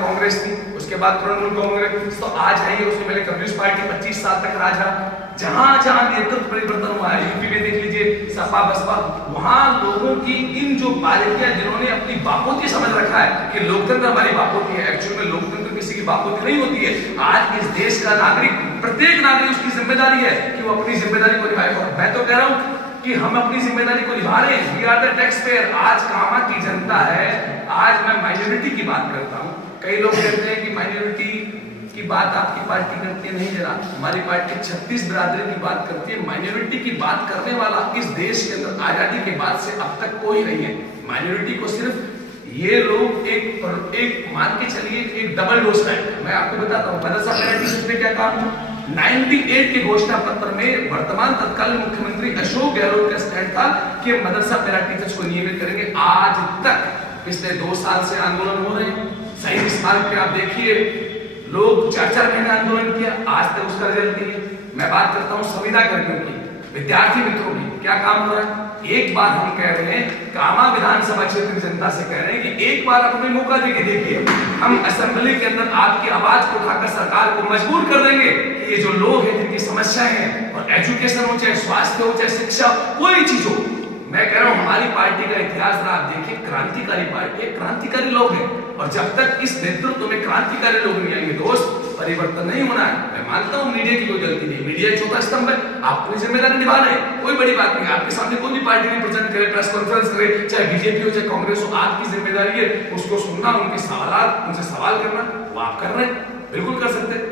कांग्रेस थी, उसके बाद तृणमूल कांग्रेस, तो आज है उसमें पहले कम्युनिस्ट पार्टी 25 साल तक राज रहा। जहां जहां नेतृत्व परिवर्तन हुआ है, यूपी में देख लीजिए सपा बसपा, वहां लोगों की इन जो बारीकियां जिन्होंने अपनी बापोती समझ रखा है कि लोकतंत्र हमारी बापोती है, एक्चुअल में लोकतंत्र किसी की बापोती नहीं होती है। आज इस देश का नागरिक, प्रत्येक नागरिक, उसकी जिम्मेदारी है कि वो अपनी जिम्मेदारी को निभाए। और मैं तो कह रहा हूं कि हम अपनी जिम्मेदारी को निभा रहे हैं। We are the taxpayer. आज कामा की जनता है। आज मैं माइनॉरिटी की बात करता हूं। कई लोग कहते हैं कि माइनॉरिटी की बात आपकी पार्टी करती है। नहीं जरा, हमारी पार्टी 36 बिरादरी की बात करती है। माइनॉरिटी की बात करने वाला इस देश के अंदर आजादी के बाद से अब तक कोई नहीं है। माइनॉरिटी को सिर्फ ये लोग एक मान के चलिए एक डबल डोज का है। मैं आपको बताता हूँ मदरसा पैराडाइज में क्या काम था। 98 के घोषणा पत्र में वर्तमान तत्कालीन मुख्यमंत्री अशोक गहलोत का स्टैंड था कि मदरसा पैरा टीचर्स को नियमित करेंगे। आज तक पिछले 2 साल से आंदोलन हो रहे हैं। शहीद स्मारक पे आप देखिए लोग 4-4 महीने आंदोलन किया, आज तक उसका रिजल्ट नहीं है। मैं बात करता हूँ संविदा कर्मियों की, विद्यार्थी मित्रों की, क्या काम हो रहा है। एक बार हम कह रहे हैं, कामा विधानसभा क्षेत्र की जनता से कह रहे हैं कि एक बार अपने मौका देके देखिए, हम असेंबली के अंदर आपकी आवाज को उठाकर सरकार को मजबूर कर देंगे कि ये जो लोग हैं जिनकी समस्याएं हैं, और एजुकेशन हो चाहे स्वास्थ्य हो चाहे शिक्षा, कोई चीज हो, मैं कह रहा हूं हमारी पार्टी का इतिहास रहा, आप देखिए क्रांतिकारी पार्टी है, क्रांतिकारी लोग हैं। और जब तक इस नेतृत्व में क्रांतिकारी लोग नहीं आएंगे दोस्त, परिवर्तन नहीं होना है। मैं मानता हूं मीडिया की कोई गलती नहीं, मीडिया चौथा स्तंभ है, आप अपनी जिम्मेदारी निभा रहे हैं, कोई बड़ी बात नहीं। आपके सामने कोई भी पार्टी रिप्रेजेंट करे, प्रेस कॉन्फ्रेंस करे, चाहे बीजेपी हो चाहे कांग्रेस हो, आपकी जिम्मेदारी है उसको सुनना, उनके सवाल, उनसे सवाल करना, वो आप कर रहे हैं, बिल्कुल कर सकते हैं।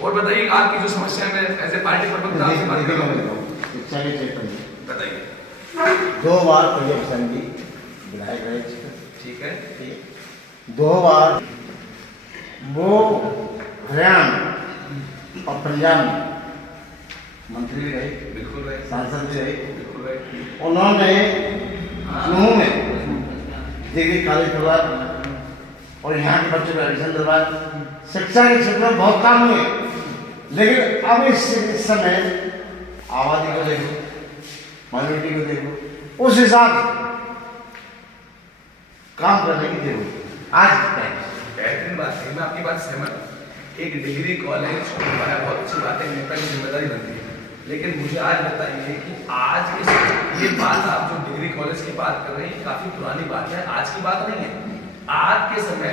और बताइए आपकी जो समस्या में एज ए पार्टी प्रवक्ता आपसे बात कर रहा हूं, बताइए। 2 बार पंजाब असेंबली विधायक रहे, ठीक है, 2 बार वो हरियाणा और पंजाब में मंत्री भी रहे, बिल्कुल रहे, सांसद भी रहे, बिल्कुल रहे। उन्होंने लखनऊ में डिग्री कॉलेज करवाया और यहाँ के बच्चों को एडमिशन दिलवाया। शिक्षा के क्षेत्र में बहुत काम हुए, लेकिन अब इस समय आबादी को देखो, माइनॉरिटी को देखो, उस हिसाब से काम करने की जरूरत आज बेहतरीन बात है, मैं आपकी बात सहमत हूँ। एक डिग्री कॉलेज बनवाना बहुत अच्छी बात है, नेता की जिम्मेदारी बनती है। लेकिन मुझे आज बताइए कि आज ये बात, आप जो डिग्री कॉलेज की बात कर रहे हैं, काफी पुरानी बात है, आज की बात नहीं है। आज के समय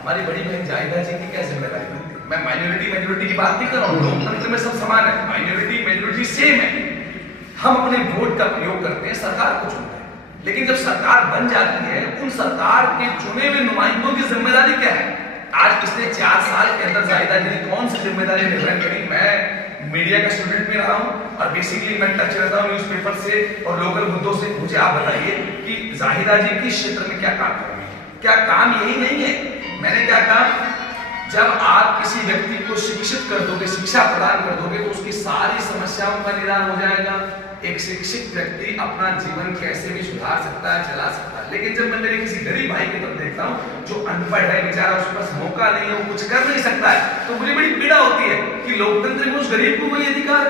हमारी बड़ी बहन जाहिदा जी की क्या जिम्मेदारी बनती है। मैं माइनॉरिटी की बात नहीं कर रहा हूँ, लोकतंत्र में सब समान है, माइनॉरिटी सेम है। हम अपने वोट का प्रयोग करते हैं, सरकार को चुनते हैं, लेकिन जब सरकार बन जाती है, उन सरकार के चुने हुए नुमाइंदों की जिम्मेदारी क्या है। आज पिछले 4 साल के अंदर जाहिदा जी ने कौन सी जिम्मेदारी निर्वहन करी। मैं मीडिया का स्टूडेंट भी रहा हूं और बेसिकली मैं टच रहता हूं न्यूज़पेपर से और लोकल मुद्दों से। मुझे आप बताइए कि जाहिदा जी किस क्षेत्र में क्या काम कर रही है। क्या काम यही नहीं है, मैंने क्या कहा, जब आप किसी व्यक्ति को शिक्षित कर दोगे, शिक्षा प्रदान कर दोगे, तो उसकी सारी समस्याओं का निदान हो जाएगा। एक शिक्षित व्यक्ति अपना जीवन कैसे भी सुधार सकता है, चला सकता है। लेकिन जब मैं मेरे किसी गरीब भाई की तरफ देखता हूँ जो अनपढ़ है, बेचारा, उसके पास मौका नहीं है, वो कुछ कर नहीं सकता है, तो मुझे बड़ी पीड़ा होती है कि लोकतंत्र में उस गरीब को वही अधिकार,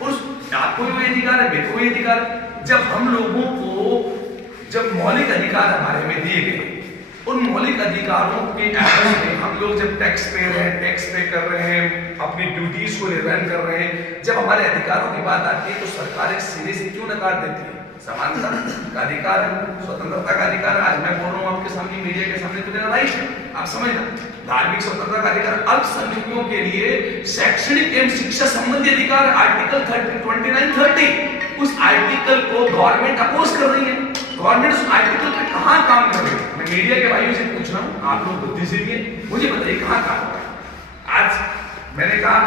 उस आपको भी वही अधिकार है, मेरे को वही अधिकार। जब हम लोगों को जब मौलिक अधिकार हमारे में दिए गए, उन मौलिक अधिकारों के एवज में हम लोग जब टैक्स पे कर रहे हैं, अपनी ड्यूटीज को निर्वहन कर रहे हैं, जब हमारे अधिकारों की बात आती है तो सरकार एक सिरे से क्यों नकार देती है। समानता का अधिकार है, स्वतंत्रता का अधिकार है। आज मैं बोल रहा हूँ आपके सामने, मीडिया के सामने, तो मेरा राइट है, आप समझना। धार्मिक स्वतंत्रता का अधिकार, अल्पसंख्यकों के लिए शैक्षणिक एवं शिक्षा संबंधी अधिकार, आर्टिकल 29-30, उस आर्टिकल को गवर्नमेंट अपोज कर रही है। गवर्नमेंट उस आर्टिकल पे कहां काम कर रही है। मैं मीडिया के भाइयों से पूछ रहा हूं, आप लोग बुद्धिजीवी हैं, मुझे बताइए कहां काम हो रहा है। आज मैंने कहा,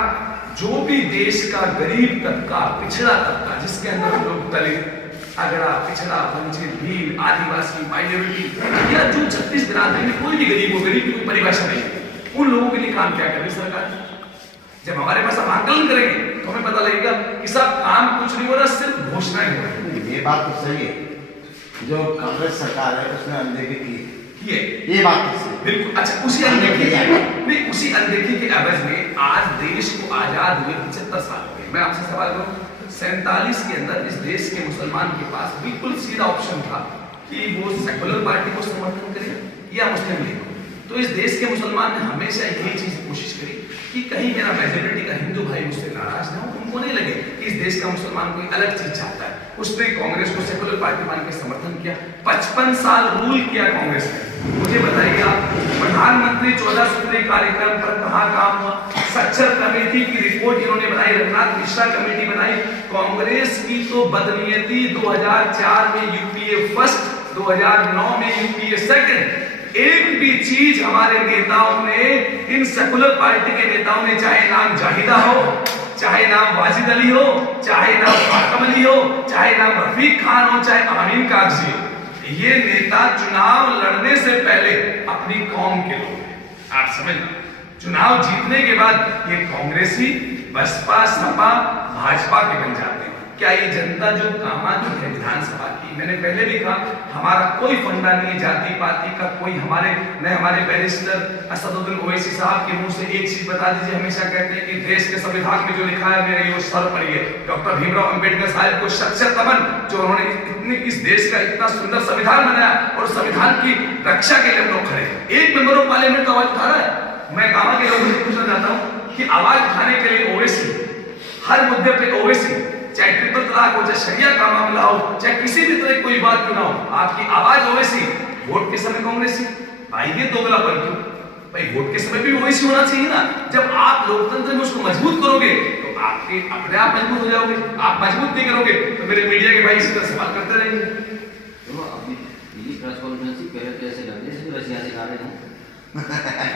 जो भी देश का गरीब तबका, पिछड़ा तबका, जिसके अंदर हम लोग दलित, अगड़ा, पिछड़ा, वंचित, भील, आदिवासी, माइनॉरिटी, या जो 36 बिरादरी में कोई भी गरीब हो, गरीब की कोई परिभाषा नहीं है, उन लोगों के लिए काम क्या कर रही सरकार। जब हमारे पास हम आकलन करेंगे तो हमें पता लगेगा कि सब काम कुछ नहीं हो रहा, सिर्फ घोषणाएं हो रही है। ये बात तो सही है, जो कांग्रेस सरकार है उसने अनदेखी की है, ये बात तो सही। बिल्कुल। अच्छा, उसी अनदेखी के एवज में आज देश को आजाद हुए 75 साल हो गए। मैं आपसे सवाल करूं, 47 के अंदर इस देश के मुसलमान के पास बिल्कुल सीधा ऑप्शन था कि वो सेकुलर पार्टी को समर्थन करे या मुस्लिम लीग। तो इस देश के मुसलमान ने हमेशा यही चीज कोशिश करी कि कहीं मेरा मेजोरिटी का हिंदू भाई मुझसे नाराज ना हो, उनको नहीं लगे कि इस देश का मुसलमान कोई अलग चीज चाहता है। उसने कांग्रेस को सेकुलर पार्टी मान के समर्थन किया, 55 साल रूल किया कांग्रेस ने। मुझे बताइए आप, प्रधानमंत्री 14 सूत्री कार्यक्रम पर कहाँ काम हुआ? सच्चर कमेटी की रिपोर्ट जिन्होंने बनाई, रघुनाथ मिश्रा कमेटी बनाई। कांग्रेस की तो बदनीयती 2004 में यूपीए फर्स्ट, 2009 में यूपीए सेकंड, एक भी चीज हमारे नेताओं ने, इन सेकुलर पार्टी के नेताओं ने, चाहे नाम जाहिदा हो, चाहे नाम वाजिद अली हो, चाहे नाम फातम अली हो, चाहे नाम रफीक खान हो, चाहे अमीन कागजी हो, ये नेता चुनाव लड़ने से पहले अपनी कौम के लोग हैं। आप समझना, चुनाव जीतने के बाद ये कांग्रेसी, बसपा, सपा, भाजपा के बन जाते हैं। क्या ये जनता जो कामांध है विधानसभा की, मैंने पहले भी कहा, हमारा कोई फंडा नहीं जाति पाति का, कोई हमारे बैरिस्टर असदुद्दीन ओवैसी साहब के मुंह से एक चीज बता दीजिए, हमेशा कहते हैं कि देश के संविधान में जो लिखा है मेरे ये सर पढ़िए। डॉक्टर भीमराव अंबेडकर साहब को शख्सियत तमन, जो उन्होंने इतनी इस देश का इतना सुंदर संविधान बनाया और संविधान की रक्षा के लिए हम लोग खड़े हैं। एक मेंबर ऑफ पार्लियामेंट का आवाज उठा रहा है। मैं गांव के लोगों से पूछना चाहता हूं कि आवाज उठाने के लिए ओवैसी, हर मुद्दे पे ओवैसी, चाहे ट्रिपल तलाक हो, चाहे शरिया का मामला हो, चाहे किसी भी तरह कोई बात क्यों ना हो, आपकी आवाज ओवैसी, वोट के समय कांग्रेसी। भाई ये दोगलापन क्यों? भाई वोट के समय भी ओवैसी होना चाहिए ना। जब आप लोकतंत्र में उसको मजबूत करोगे तो आपके अपने आप मजबूत हो जाओगे। आप मजबूत नहीं करोगे तो मेरे मीडिया के भाई इसी तरह सवाल करते रहेंगे। तो अभी प्रेस कॉन्फ्रेंस पहले तो ऐसे लग रहे हैं रशिया से खा रहे हैं।